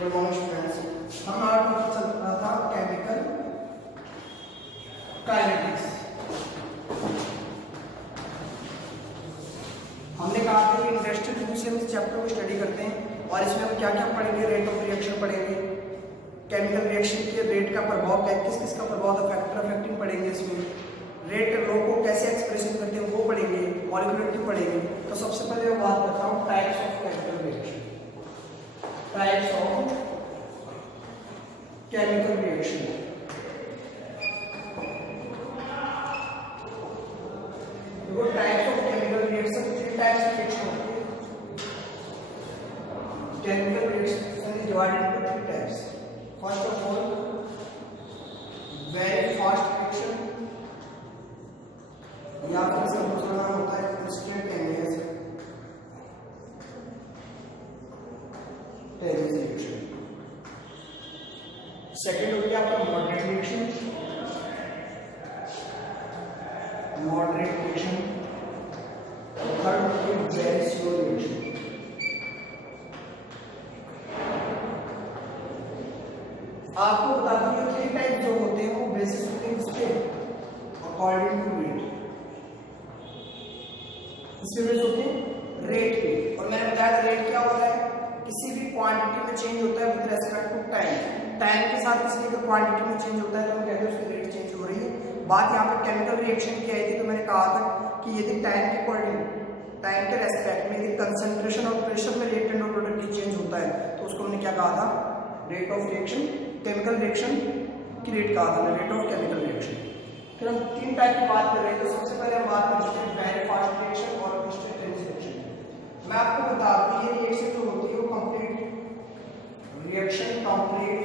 Good morning students. हमारा topic चल रहा था केमिकल काइनेटिक्स। हमने कहा था ये इंटरेस्टिंग रूप से हम इस चैप्टर को स्टडी करते हैं और इसमें हम क्या क्या पढ़ेंगे, रेट ऑफ रिएक्शन पढ़ेंगे, केमिकल रिएक्शन के रेट का प्रभाव क्या, किस किस का प्रभाव, फैक्टर अफेक्टिंग पढ़ेंगे, इसमें रेट लो को कैसे एक्सप्रेशन करते हैं वो पढ़ेंगे, मॉलिक्यूलरिटी पढ़ेंगे। तो सबसे पहले मैं बात करता हूँ types of chemical reaction. Types of chemical reaction. देखो types of chemical reaction, three types of reaction होती है। Chemical reaction is divided into three types. First of all very fast reaction, या फिर इसका दूसरा नाम होता है इंस्टेंटेनियस रिएक्शन। सेकेंड हो गया आपका moderate reaction, moderate reaction. Third हो गया वेरी स्लो रिएक्शन। आपको बता दूं थ्री टाइप जो होते हैं वो बेसिस होते हैं इसके अकॉर्डिंग टू रेट, इसमें बेस होते हैं रेट के। और मैंने बताया था रेट क्या होता है, किसी भी क्वांटिटी में चेंज होता है with respect to time. Time के साथ किसी भी क्वांटिटी में चेंज होता है तो हम कहते हैं उसकी रेट चेंज हो रही है। बात यहाँ पर केमिकल रिएक्शन की आई थी, तो मैंने कहा था कि यदि टाइम के अकॉर्डिंग, टाइम के रेस्पेक्ट में यदि कंसंट्रेशन और प्रेशर में रिएक्टेंट और प्रोडक्ट चेंज होता है तो उसको हमने क्या कहा था, rate of reaction. Chemical reaction की रेट कहा था, रेट ऑफ केमिकल रिएक्शन। फिर हम तीन टाइप की बात कर रहे हैं। तो सबसे पहले हम बात करते हैं वेरी फास्ट रिएक्शन और इंस्टेंटेनियस रिएक्शन। मैं आपको बता दूं ये रिएक्शन जो होती है वो complete reaction, complete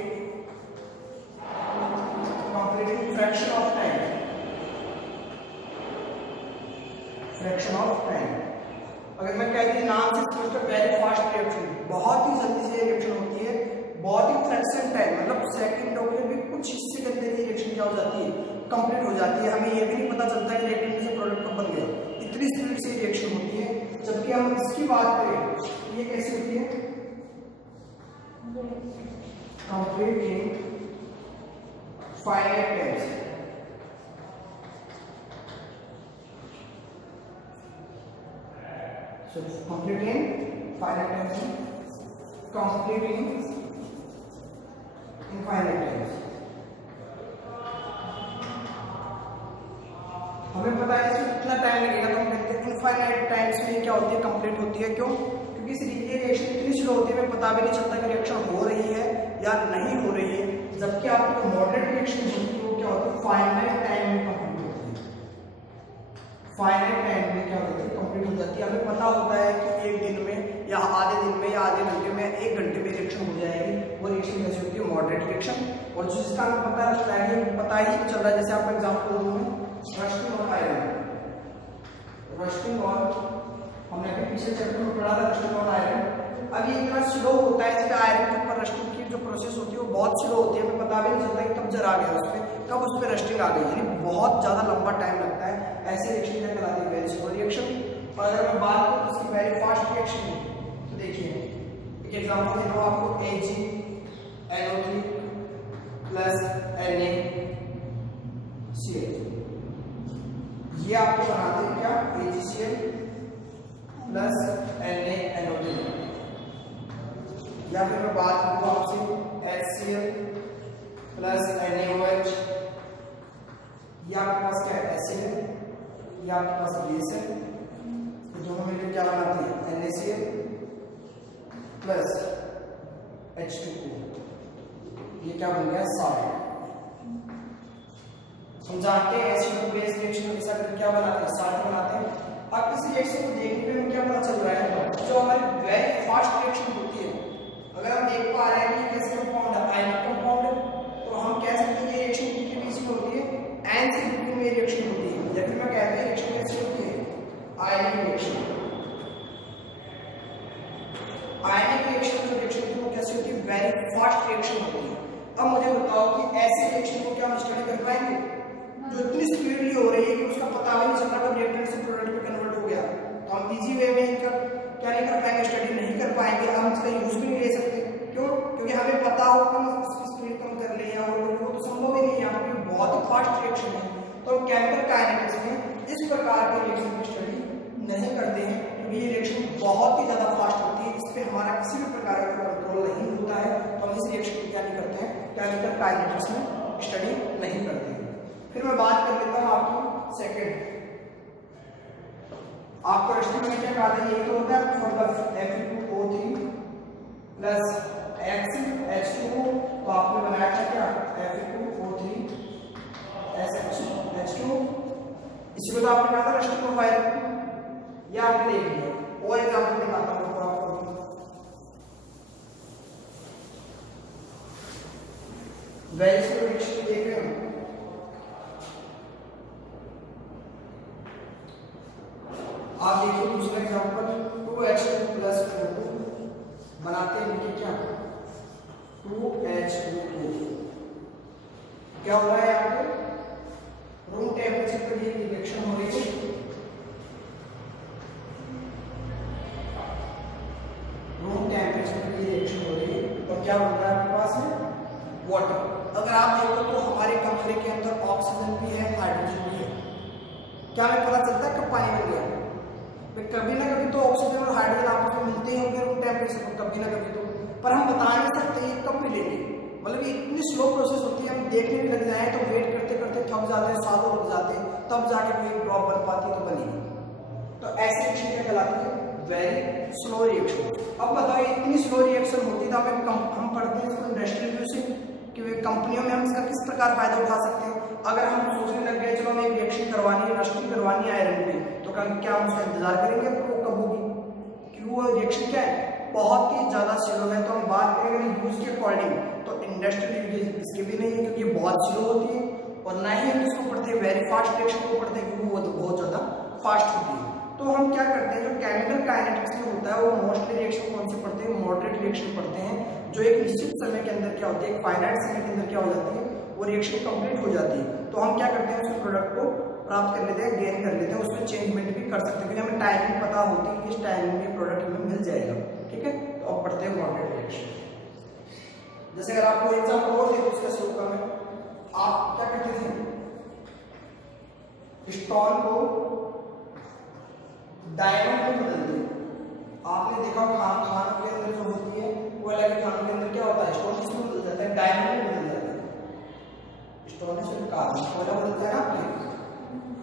fraction of time, fraction of time. अगर मैं कहती हूँ नाम से समझते वेरी फास्ट रिएक्शन, बहुत ही जल्दी से रिएक्शन होती है, बहुत ही फ्रैक्शन टाइम मतलब सेकंडों के भी कुछ हिस्से के अंदर ये रिएक्शन क्या हो जाती है, कंप्लीट हो जाती है। हमें ये भी नहीं पता चलता कि रिएक्टेंट से प्रोडक्ट कब बन गया, इतनी स्पीड से रिएक्शन होती है। जबकि हम इसकी बात करें ये कैसी होती है, complete in finite times. So complete in finite times, complete in infinite times। हमें पता है इसमें कितना टाइम लगेगा, तो हम कहते हैं इनफाइनाइट टाइम्स में क्या होती है, कंप्लीट होती है। क्यों? क्योंकि इस रिएक्शन इतनी स्लो होती है हमें पता भी नहीं चलता कि रिएक्शन हो रही है या नहीं हो रही है। जबकि आपको मॉडरेट रिएक्शन होती है वो क्या होती है, फाइनाइट टाइम में कंप्लीट होती है। फाइनाइट टाइम में क्या होती है, कंप्लीट हो जाती है। हमें पता होता है कि एक दिन में या आधे दिन में या आधे घंटे में, एक घंटे में रिएक्शन हो जाएगी। वो रिएक्शन कैसी होती है, मॉडरेट रिएक्शन। और जिसका हमें पता है पता ही चल रहा है, जैसे आपको एग्जाम्पल दूं मैं, रस्टिंग और आयरन। रस्टिंग और हमने अभी पीछे चैप्टर में पढ़ा था रस्टिंग और आयरन। अब ये इतना स्लो होता है, इसका आयरन के ऊपर रस्टिंग की जो प्रोसेस होती है वो बहुत स्लो होती है। हमें पता भी नहीं चलता कि कब जरा गया उस पर, कब उस पर रस्टिंग आ गई, यानी बहुत ज्यादा लंबा टाइम लगता है। ऐसी रिएक्शन क्या कहलाती है, वेरी स्लो रिएक्शन। और अगर मैं बात करूँ इसकी वेरी फास्ट रिएक्शन की, तो देखिए एक एग्जांपल दे रहा हूँ आपको, AgNO3 प्लस NaCl। ये आपको बनाते हैं क्या, AgCl प्लस NaNO3। या फिर मैं बात करूँ आपसे HCl प्लस NaOH। ये आपके पास क्या है, एसिड है, ये आपके पास बेस है, तो दोनों मिलकर क्या बनाते हैं, NaCl प्लस H2O। ये क्या बन गया, सॉल्ट। हम जानते हैं एसिड और बेस रिएक्शन में करके क्या बनाते हैं, सॉल्ट बनाते हैं। अब किसी रिएक्शन को देखने में क्या पता चल रहा है, जो हमारी वेरी फास्ट रिएक्शन होती है, अगर हम देख पा रहे हैं कि कैसे कंपाउंड है, आयनिक कंपाउंड है, तो हम कह सकते हैं ये रिएक्शन किसके बीच में होती है, एनएसिड में रिएक्शन होती है। या फिर मैं कहते हैं रिएक्शन कैसे होती है, आयनिक रिएक्शन। आयनिक रिएक्शन जो रिएक्शन होती है वो कैसे होती है, वेरी फास्ट रिएक्शन होती है। अब मुझे बताओ कि ऐसे रिएक्शन को क्या हम स्टडी कर पाएंगे जो इतनी स्पीडली हो रही है कि उसका पता भी नहीं चल रहा कब रिएक्टेंट से प्रोडक्ट में कन्वर्ट हो गया। तो हम इजी वे में इनका क्या नहीं कर पाएंगे, स्टडी नहीं कर पाएंगे, हम इसका यूज भी नहीं ले सकते। क्यों? क्योंकि हमें काइनेटिक्स में स्टडी नहीं करते हैं। फिर मैं बात कर लेता हूँ आपकी सेकेंड, आपको रेस्टिंग में क्या कहा था, ये तो होता है फॉर्मूला Fe2O3 प्लस H2O, तो आपने बनाया था क्या Fe2O3 SH2, इसी को तो आपने कहा था रेस्टिंग प्रोफाइल, ये आपने देख लिया। और एग्जांपल दिखाता हूँ आपको, वैल्यूज को देख रहे हो, आप देखिए दूसरा एग्जांपल 2H2 प्लस O2 बनाते हैं लिखिए क्या 2H2O, क्या हो रहा है यहाँ पे रूम टेम्परेचर पर ये रिएक्शन हो रही है, रूम टेम्परेचर पर ये रिएक्शन हो रही है और क्या बन रहा है आपके पास में वाटर। अगर आप देखो तो हमारे कमरे के अंदर ऑक्सीजन भी है, हाइड्रोजन भी है, क्या हमें पता चलता है कब पानी बन गया, कभी ना कभी तो ऑक्सीजन और हाइड्रोजन आपस में मिलते ही होंगे रूम टेम्परेचर पर, कभी ना कभी तो, पर हम बता नहीं सकते ये कब मिलेंगे, मतलब ये इतनी स्लो प्रोसेस होती है, हम देखने भी लग जाए तो वेट करते करते थक जाते हैं, सालों लग जाते हैं, तब जाके कोई ड्रॉप बन पाती तो बनेगी। तो ऐसी रिएक्शन क्या कहलाती है, वेरी स्लो रिएक्शन। अब बताओ इतनी स्लो रिएक्शन होती है तो हम पढ़ते हैं इसको इंडस्ट्रियल यूजिंग कि कंपनियों में हम इसका किस प्रकार फायदा उठा सकते हैं। अगर हम सोचने लग गए चलो हमें एक रिएक्शन करवानी है, रस्टिंग करवानी है आयरन में, तो क्या हम उसका इंतजार करेंगे तो वो कब होगी, क्योंकि वो रिएक्शन क्या है बहुत ही ज्यादा स्लो है। तो हम बात करें यूज के अकॉर्डिंग तो इंडस्ट्रियल यूज इसके भी नहीं है क्योंकि ये बहुत स्लो होती है, और ना ही हम इसको पढ़ते हैं वेरी फास्ट रिएक्शन को पढ़ते हैं क्योंकि वो तो बहुत ज्यादा फास्ट होती है। तो हम क्या करते हैं जो केमिकल काइनेटिक्स में होता है वो मोस्टली रिएक्शन कौन सी पढ़ते हैं, मॉडरेट रिएक्शन पढ़ते हैं, जो एक निश्चित समय के अंदर क्या होती है, एक फाइनाइट समय के अंदर क्या हो जाती है वो रिएक्शन कंप्लीट हो जाती है। तो हम क्या करते हैं उस प्रोडक्ट को प्राप्त कर लेते हैं, गेन कर लेते हैं, उसमें चेंजमेंट भी कर सकते हैं क्योंकि हमें टाइमिंग पता होती है कि इस टाइमिंग में प्रोडक्ट हमें मिल जाएगा, ठीक है। तो अब पढ़ते हैं मॉडरेट रिएक्शन। जैसे अगर आपको एग्जांपल और दे उसका श्लोक में, आप क्या करते थे, स्टोन को डायमंड में बदलते, आपने देखा खानों के अंदर जो होती है वो अलग खानों के अंदर क्या होता है स्टोन किसमें बदल जाता है, डायमंड में बदल जाता है, स्टोन से कार्बन कोयला बदलता है ना आपके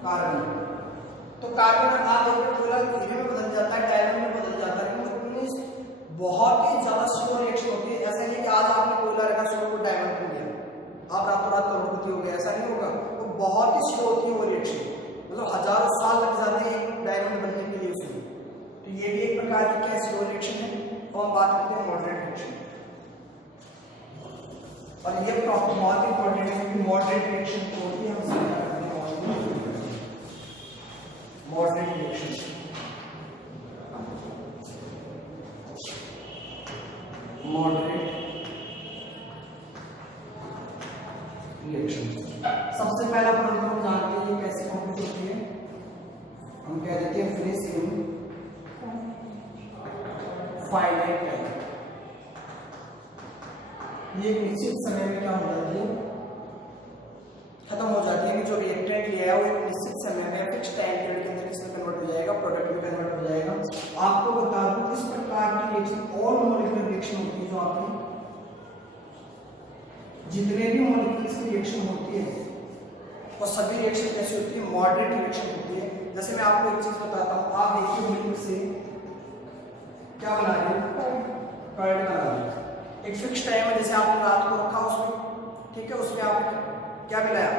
कार्बन, तो कार्बन आप देखो कोयला हीरे में बदल जाता है, डायमंड में बदल जाता है, मतलब बहुत ही ज्यादा स्लो रिएक्शन होती है। ऐसा नहीं कि आज आपने कोयला रखा स्लो को डायमंड हो गया, आप रातों रात करोड़पति हो गए, ऐसा नहीं होगा, तो बहुत ही स्लो होती है वो रिएक्शन, मतलब हजारों साल लग जाते हैं डायमंड बनने के लिए उसमें। तो ये भी एक प्रकार की क्या स्लो रिएक्शन है। और हम बात करते हैं मॉडरेट रिएक्शन, और ये टॉपिक बहुत इंपॉर्टेंट है क्योंकि मॉडरेट रिएक्शन को भी हम मॉडरेट रिएक्शन, मॉडरेट रिएक्शन सबसे पहला पॉइंट हम जानते हैं ये कैसे कंप्लीट होती है, हम कह देते हैं फिनिश इन फाइनाइट टाइम। ये एक निश्चित समय में क्या हो जाती है, खत्म हो जाती है कि जो रिएक्टेंट लिया है वो एक निश्चित समय में फिक्स टाइम पीरियड के अंदर किसमें कन्वर्ट हो जाएगा, प्रोडक्ट में कन्वर्ट हो जाएगा। आपको बता दूं इस प्रकार की रिएक्शन और मॉलिक्यूलर रिएक्शन होती है, जो आपकी जितने भी मॉलिक्यूल्स की रिएक्शन होती है वो सभी रिएक्शन कैसी होती है, मॉडरेट रिएक्शन होती है। जैसे मैं आपको एक चीज बताता हूँ, आप देखिए मिल्क से क्या बना रहे हैं, कर्ड बना रहे हैं, एक फिक्स टाइम है, जैसे आपने रात को रखा उसमें, ठीक है, उसमें आपने क्या मिलाया,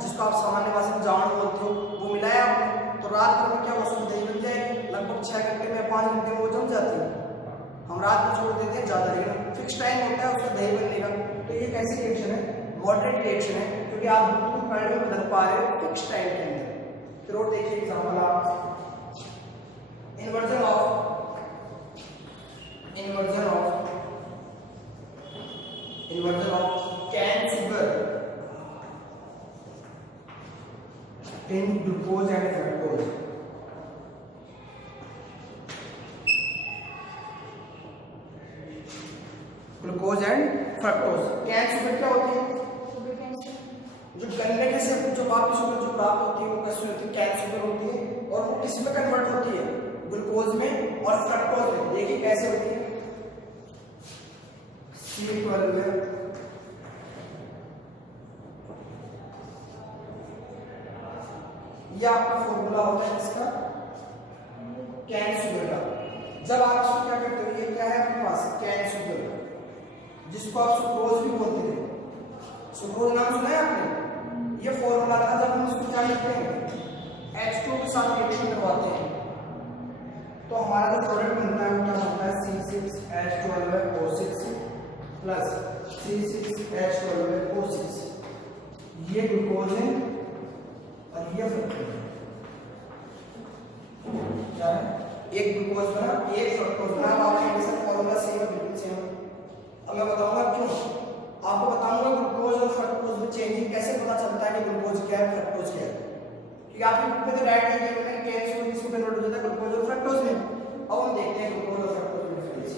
जिसको आप सामान्य भाषा में जान बोलते हो वो मिलाया आपने, तो रात को क्या उसमें दही बन जाएगी, लगभग 6 घंटे में 5 घंटे में वो जम जाती है। हम रात को छोड़ देते हैं ज्यादा, लेकिन फिक्स टाइम होता है उसमें दही बनने का। तो ये कैसी रिएक्शन है, मॉडरेट रिएक्शन है, क्योंकि आप दूध को कर्ड में बदल पा रहे हो फिक्स टाइम के अंदर। फिर और देखिए एग्जांपल, आप inversion of cane sugar in glucose and fructose. Glucose and fructose, cane sugar क्या होती है, जो गन्ने के से जो बाकी शुगर जो प्राप्त होती है वो कैसी होती है, कैन शुगर होती है, और वो किस में कन्वर्ट होती है, ग्लूकोज में और फ्रक्टोज में। देखिए कैसे होती है, C12 ये आपका फॉर्मूला होता है इसका कैन शुगर का। जब आप इसको क्या करते हो, ये क्या है आपके पास कैन शुगर, जिसको आप सुक्रोज भी बोलते थे। सुक्रोज नाम सुना है आपने? ये फॉर्मूला था जब हम इसको क्या लिखते हैं, H2 के साथ रिएक्शन करवाते हैं तो हमारा जो प्रोडक्ट बनता है वो क्या बनता है, C6H12O6 प्लस C6H12O6। ये ग्लूकोज है और ये फ्रक्टोज है। क्या है, एक ग्लूकोज बना एक फ्रक्टोज बना। आप हमेशा फॉर्मूला सेम है, बिल्कुल सेम है। अब मैं बताऊंगा क्यों, आपको बताऊंगा ग्लूकोज और फ्रक्टोज में चेंजिंग कैसे पता चलता है कि ग्लूकोज क्या है फ्रक्टोज क्या है। क्योंकि आपके बुक में तो डायरेक्ट ये कहते हैं कैन शुगर इसको कन्वर्ट हो जाता है ग्लूकोज और फ्रक्टोज में। अब हम देखते हैं ग्लूकोज और फ्रक्टोज में डिफरेंस।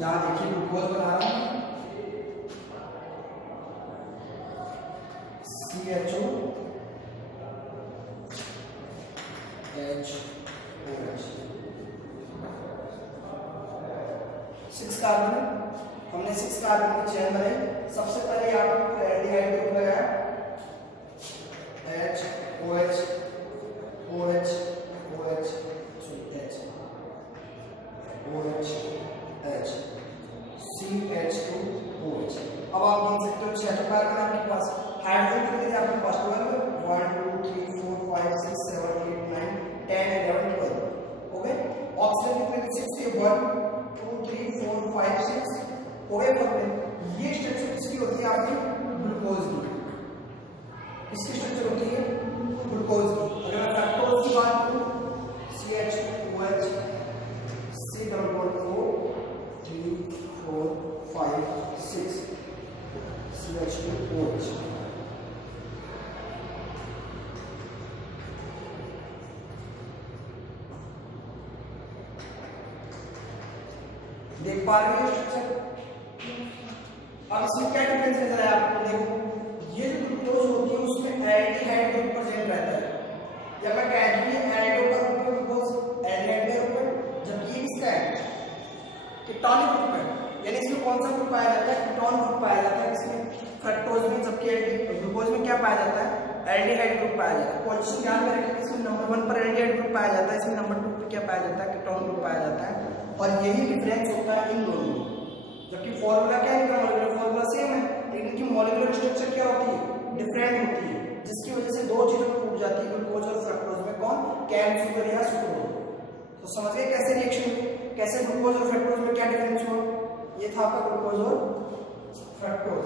यहाँ देखिए ग्लूकोज बना रहा हूँ CHO HOH 6 कार्बन, हमने 6 कार्बन की चेन बनाई। सबसे पहले यहाँ पर एल्डिहाइड ग्रुप लगाया H OH OH OH H OH H CH2OH। अब आप देख सकते हो 6 कार्बन आपके पास। हाइड्रोजन कितने थे आपके पास? 12 1 2 3 4 5 6 7 8 9 10 11 12 ओके। ऑक्सीजन कितने थे? 6 थे 1 2 3 4 5 6 हो गए। ये स्ट्रक्चर किसकी होती है आपकी? ग्लूकोज की। इसकी स्ट्रक्चर होती है ग्लूकोज की। अगर मैं फ्रक्टोज की बात करूं CH2OH C double bond O 3 4 5 6 CH2OH। देख पा रहे हो स्ट्रक्चर? अब इसमें क्या डिफरेंस नजर आया आपको? देखो ये जो ग्लूकोज होती है उसमें एल्डिहाइड ग्रुप प्रेजेंट रहता है, या मैं कह दूं ये एल्डो का ग्रुप है ग्लूकोज एल्डिहाइड का ग्रुप है, जबकि ये किसका है? कीटोनिक ग्रुप है। यानी इसमें कौन सा ग्रुप पाया जाता है? कीटोन ग्रुप पाया जाता है इसमें फ्रक्टोज में, जबकि ग्लूकोज में क्या पाया जाता है? एल्डिहाइड ग्रुप पाया जाता है। पोजीशन ध्यान में रखिए, इसमें नंबर 1 पर एल्डिहाइड ग्रुप पाया जाता है, इसमें नंबर 2 पर क्या पाया जाता है? कीटोन ग्रुप पाया जाता है। और यही डिफरेंस होता है इन दोनों में। जबकि फॉर्मूला क्या है, मॉलिक्यूलर फॉर्मूला सेम है, लेकिन इनकी मॉलिक्यूलर स्ट्रक्चर क्या होती है? डिफरेंट होती है, जिसकी वजह से दो चीजों में टूट जाती है ग्लूकोज और फ्रक्टोज में। कौन? कैन शुगर या सुक्रोज। तो समझ गए कैसे रिएक्शन हुई, कैसे ग्लूकोज और फ्रक्टोज में क्या डिफरेंस हुआ? ये था आपका ग्लूकोज और फ्रक्टोज।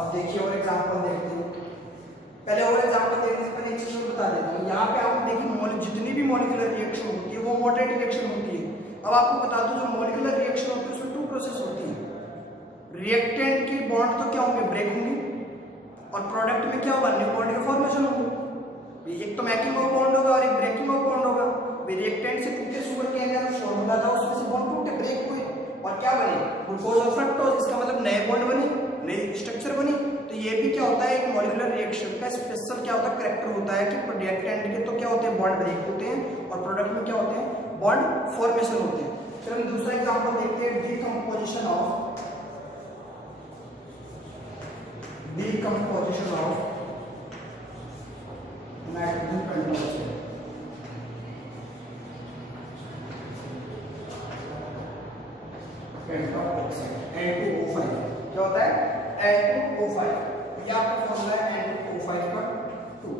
अब देखिए और एग्जांपल देखते हैं। पहले और एग्जांपल देखने से पहले एक चीज और बता देता हूँ। यहाँ पे आप देखिए जितनी भी मॉलिक्यूलर रिएक्शन होती है वो मॉडरेट रिएक्शन होती है। अब आपको बता दूं जो मॉलिक्यूलर रिएक्शन होती है उसमें 2 प्रोसेस होती है। रिएक्टेंट की बॉन्ड तो क्या होंगे? ब्रेक होंगे, और प्रोडक्ट में क्या होगा? न्यू बॉन्ड का फॉर्मेशन होगा। एक तो मैकिंग ऑफ बॉन्ड होगा और एक ब्रेकिंग ऑफ बॉन्ड होगा। रिएक्टेंट से टूटे शुगर के अंदर जो फॉर्मूला था उसमें से बॉन्ड टूटे, ब्रेक हुए, और क्या बने? ग्लूकोज और फ्रक्टोज। इसका मतलब नए बॉन्ड बने, नई स्ट्रक्चर बनी। तो ये भी क्या होता है? एक मॉलिक्यूलर रिएक्शन का स्पेशल क्या होता है? करैक्टर होता है कि रिएक्टेंट के तो क्या होते हैं? बॉन्ड ब्रेक होते हैं, और प्रोडक्ट में क्या होते हैं? बॉन्ड फॉर्मेशन होते हैं। फिर हम दूसरा एग्जांपल देखते हैं, decomposition of nitrogen pentoxide. N2O5 क्या होता है? N2O5। ये आपका फॉर्मूला है N2O5 का 2।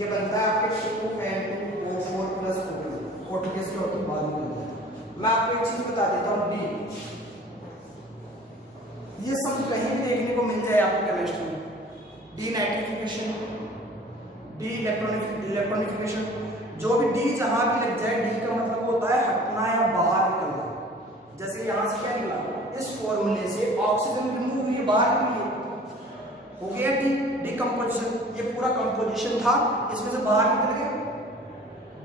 ये बनता है आपके 2N2O4 प्लस O2। O2 कैसे होती है बाद में बनता है। मैं आपको एक चीज बता देता हूँ, डी ये सब कहीं भी देखने को मिल जाए आपको केमिस्ट्री में। डी नाइट्रिफिकेशन, डी इलेक्ट्रॉनिफिकेशन, जो भी डी जहां भी लग जाए, डी का मतलब होता है हटना या बाहर निकलना। जैसे यहां से क्या निकला? इस फॉर्मूले से ऑक्सीजन रिमूव हुई, बाहर निकली, हो गया डीकंपोजिशन। ये पूरा कंपोजिशन था, इसमें से बाहर निकल गया।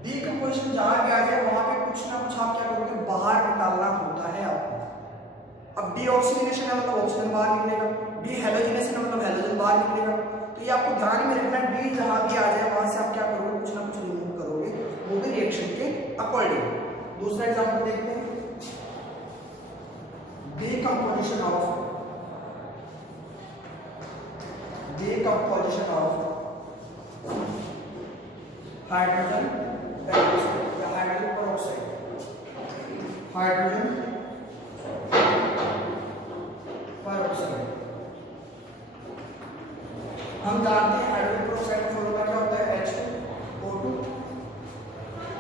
डीकंपोजिशन जहां भी आ जाए वहां पे कुछ ना कुछ आप क्या करोगे? बाहर निकालना होता है आपको। अब डीऑक्सीजनेशन है मतलब ऑक्सीजन बाहर निकलेगा, डीहैलोजिनेशन है मतलब हैलोजन बाहर निकलेगा। तो ये आपको ध्यान में रखना है, डी जहां भी आ जाए वहां से आप क्या करोगे, कुछ ना कुछ रिमूव करोगे, वो भी रिएक्शन के अकॉर्डिंग। दूसरा एग्जांपल देखते हैं, डीकंपोजिशन ऑफ हाइड्रोजन पेरोक्साइड या हाइड्रोजन पेरोक्साइड, हाइड्रोजन पेरोक्साइड। हम जानते हैं हाइड्रोजन पेरोक्साइड का फॉर्मूला क्या होता है, H2O2।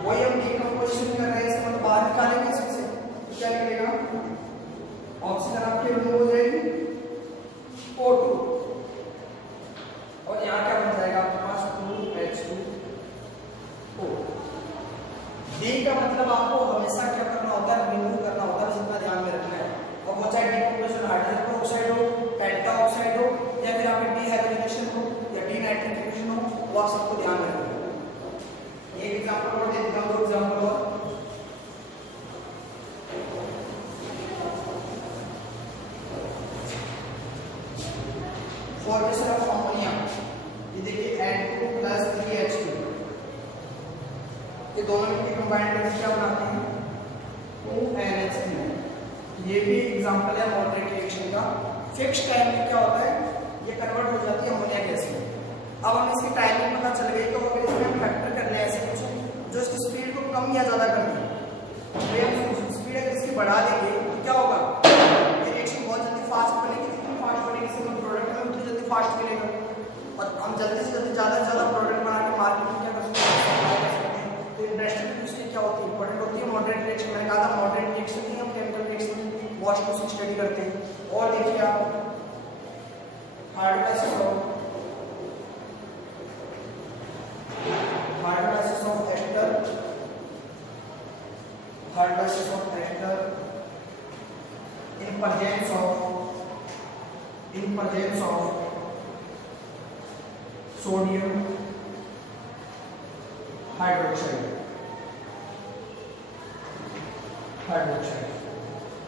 वही हम डीकंपोजिशन कर रहे हैं, इसका मतलब बाहर निकालेंगे इसमें से, तो क्या मिलेगा, ऑक्सीजन आपकी रिमूव हो जाएगी, O2, और यहाँ क्या बन जाएगा आपके पास 2H2O। डी का मतलब आपको हमेशा क्या करना होता है, रिमूव करना होता है, जितना ध्यान में रखना है। अब वो चाहे डीकंपोजिशन हाइड्रोजन पेरोक्साइड हो, पेंटाऑक्साइड हो, या फिर आपके डीहाइड्रोजनेशन हो या डीनाइट्रिफिकेशन हो, वो आप सबको ध्यान में रखना है। एक एग्जांपल और दे देता हूं, दो एग्जांपल और। फॉर्मेशन ऑफ अमोनिया, ये देखिए N2+3H2, ये दोनों मिलकर कंबाइन करके क्या बनाते हैं, 2NH3। ये भी एग्जांपल है मॉडरेट रिएक्शन का। फिक्स टाइम में क्या होता है, ये कन्वर्ट हो जाती है अमोनिया गैस में। अब हम इसकी टाइमिंग पता चल गई, तो अगर इसमें हम फैक्टर कर ले ऐसे कुछ जो इसकी स्पीड को कम या ज्यादा कर दे, स्पीड अगर इसकी बढ़ा देंगे तो क्या होगा, ये रिएक्शन बहुत जल्दी फास्ट बनेगी। जितनी फास्ट बनेगी इसमें प्रोडक्ट में उतनी जल्दी फास्ट मिलेगा, और हम जल्दी से जल्दी ज्यादा से ज्यादा प्रोडक्ट बना के मार्केट में क्या कर सकते हैं। तो इंडस्ट्री में उसकी क्या होती है, इंपॉर्टेंट होती है मॉडरेट रिएक्शन। मैंने कहा था मॉडरेट रिएक्शन नहीं, हम केमिकल रिएक्शन वॉश को स्टडी करते हैं। और देखिए आप hydrolysis of ester, hydrolysis of ester in presence of sodium hydroxide।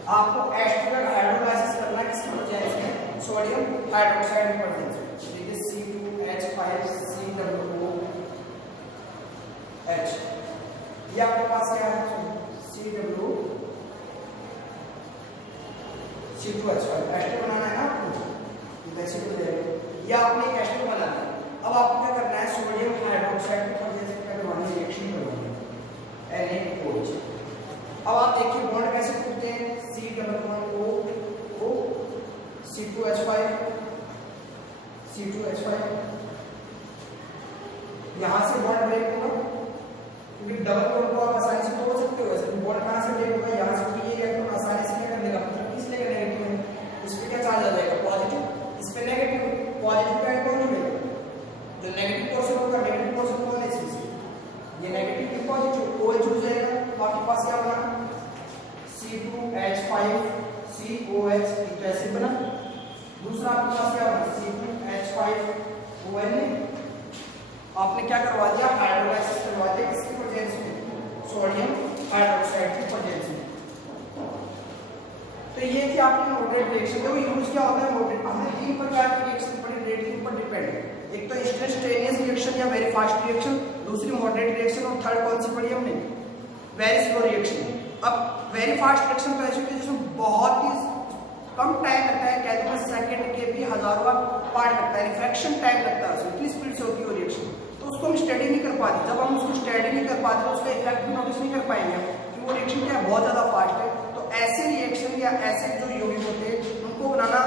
आपको एस्टर हाइड्रोलाइसिस करना है किसके प्रेजेंस में, सोडियम हाइड्रोक्साइड के प्रेजेंस में। देखिए C2H5COOH, ये आपके पास क्या है, C2H5 एस्टर बनाना है ना आपको, ये आपने एक एस्टर बना दिया। अब आपको क्या करना है, सोडियम हाइड्रोक्साइड के प्रेजेंस में क्या करवानी है, रिएक्शन करवानी है, NaOH। अब आप देखिए बॉन्ड कैसे टूटते हैं, C++O C2H5, यहां से बॉन्ड ब्रेक होगा, क्योंकि डबल बॉन्ड को आप आसानी से तोड़ सकते हो। ऐसे बॉन्ड कहां से ब्रेक होगा, यहां से, तो ये इलेक्ट्रॉन आसानी से क्या कर लेगा, मतलब किस लेगा, नेगेटिव में, इस पे क्या चार्ज आ जाएगा, पॉजिटिव, इस पे नेगेटिव। पॉजिटिव का कौन मिलेगा, जो नेगेटिव पोर्शन होगा, नेगेटिव पोर्शन कौन है इसमें से, ये नेगेटिव की पॉजिटिव OH हो जाएगा। तो आपके पास क्या बना, C2H5COH एक एसिड बना। दूसरा आपके पास क्या बना, C2H5ONA। आपने क्या करवा दिया, हाइड्रोलाइसिस करवा दिया, किसके प्रेजेंस में, सोडियम हाइड्रोक्साइड के प्रेजेंस में। तो ये थी आपकी मॉडरेट रिएक्शन। देखो यूज क्या होता है मॉडरेट, हमने 3 प्रकार की रिएक्शन पढ़ी, रेट के ऊपर डिपेंड है। एक तो इंस्टेंटेनियस रिएक्शन या वेरी फास्ट रिएक्शन, दूसरी मॉडरेट रिएक्शन, और थर्ड कौन सी पढ़ी हमने, वेरी स्लो रिएक्शन। अब वेरी फास्ट रिएक्शन तो ऐसी होती है जिसमें बहुत ही कम टाइम लगता है, कहते हैं सेकंड के भी हजारों पार्ट लगता है, रिफ्रैक्शन टाइम लगता है, इतनी स्पीड से होती है वो रिएक्शन। तो उसको हम स्टडी नहीं कर पाते। जब हम उसको स्टडी नहीं कर पाते तो उसका इफेक्ट भी नोटिस नहीं कर पाएंगे कि वो रिएक्शन क्या है, बहुत ज्यादा फास्ट है। तो ऐसे रिएक्शन या ऐसे जो यौगिक होते हैं उनको बनाना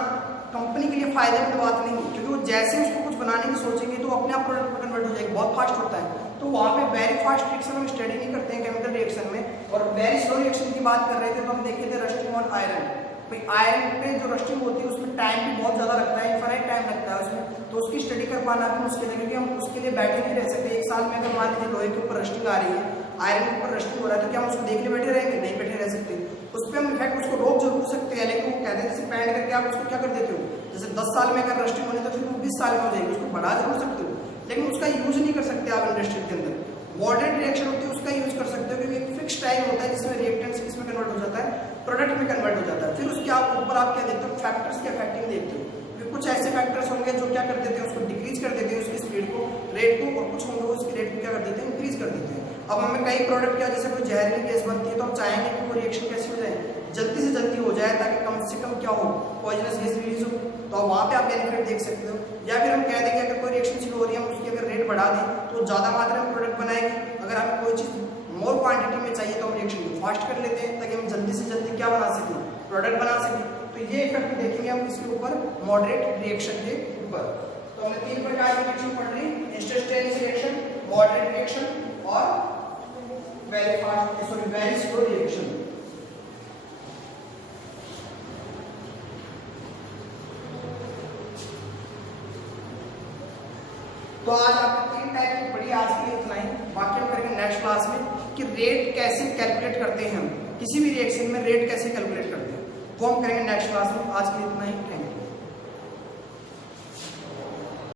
कंपनी के लिए फायदेमंद बात नहीं है, क्योंकि वो जैसे उसको कुछ बनाने की सोचेंगे तो अपने आप प्रोडक्ट में कन्वर्ट हो जाएगी, बहुत फास्ट होता है। तो वहाँ पे वेरी फास्ट रिएक्शन हम स्टडी नहीं करते हैं केमिकल रिएक्शन में। और वेरी स्लो रिएक्शन की बात कर रहे थे तो हम देखे थे रस्टिंग ऑन आयरन। भाई आयरन पे जो रस्टिंग होती है उसमें टाइम भी बहुत ज्यादा लगता है, इनफाइनाइट टाइम लगता है उसमें, तो उसकी स्टडी कर पाना भी मुश्किल है, क्योंकि हम उसके लिए बैठे नहीं रह सकते। एक साल में अगर मान लीजिए लोहे के ऊपर रस्टिंग आ रही है, आयरन के ऊपर रस्टिंग हो रहा है, तो क्या हम उसको देखने बैठे रहेंगे, नहीं बैठे रह सकते। उस पर हम इफेक्ट उसको रोक जरूर सकते हैं, लेकिन वो कहते हैं जैसे पैंट करके आप उसको क्या कर देते हो, जैसे 10 साल में अगर रस्टिंग होनी तो फिर वो 20 साल में हो जाएगी, उसको बढ़ा जरूर सकते हो, लेकिन उसका यूज नहीं कर सकते आप इंडस्ट्री के अंदर। मॉडरेट रिएक्शन होती है उसका यूज कर सकते हो, क्योंकि एक फिक्स टाइम होता है जिसमें रिएक्टेंट्स किसमें कन्वर्ट हो जाता है, प्रोडक्ट में कन्वर्ट हो जाता है। फिर उसके आप ऊपर और आप क्या देखते हो, फैक्टर्स के अफेक्टिंग देखते हो। कुछ ऐसे फैक्टर्स होंगे जो क्या कर देते हैं, उसको डिक्रीज कर देते हैं उसकी स्पीड को, रेट को, और कुछ होंगे उसकी रेट को क्या कर देते हैं, इंक्रीज कर देते हैं। अब हमें कई प्रोडक्ट क्या, जैसे कोई जहरीली गैस बनती है तो हम चाहेंगे कि वो रिएक्शन कैसे हो जाए, जल्दी से जल्दी हो जाए, ताकि कम से कम क्या हो, पॉइजनस गैस रिलीज हो। तो वहां पे आप बेनिफिट देख सकते हो। या फिर हम कह देंगे अगर कोई रिएक्शन शुरू हो रही है, हम उसकी अगर रेट बढ़ा दें तो ज्यादा मात्रा में प्रोडक्ट बनाएंगे। अगर हमें कोई चीज मोर क्वांटिटी में चाहिए तो हम रिएक्शन को फास्ट कर लेते हैं, ताकि हम जल्दी से जल्दी क्या बना सकें, प्रोडक्ट बना सकें। तो ये इफेक्ट देखेंगे हम इसके ऊपर, मॉडरेट रिएक्शन के ऊपर। तो हमने 3 प्रकार की रिएक्शन पढ़ ली, इंस्टेंटेनियस रिएक्शन, मॉडरेट रिएक्शन और वेरी स्लो रिएक्शन। तो आज आपने 3 टाइप की पढ़ी, आज के लिए इतना ही। बाकी हम करेंगे नेक्स्ट क्लास में कि रेट कैसे कैलकुलेट करते हैं, हम किसी भी रिएक्शन में रेट कैसे कैलकुलेट करते हैं, वो हम करेंगे नेक्स्ट क्लास में। आज के लिए इतना ही। Thank you.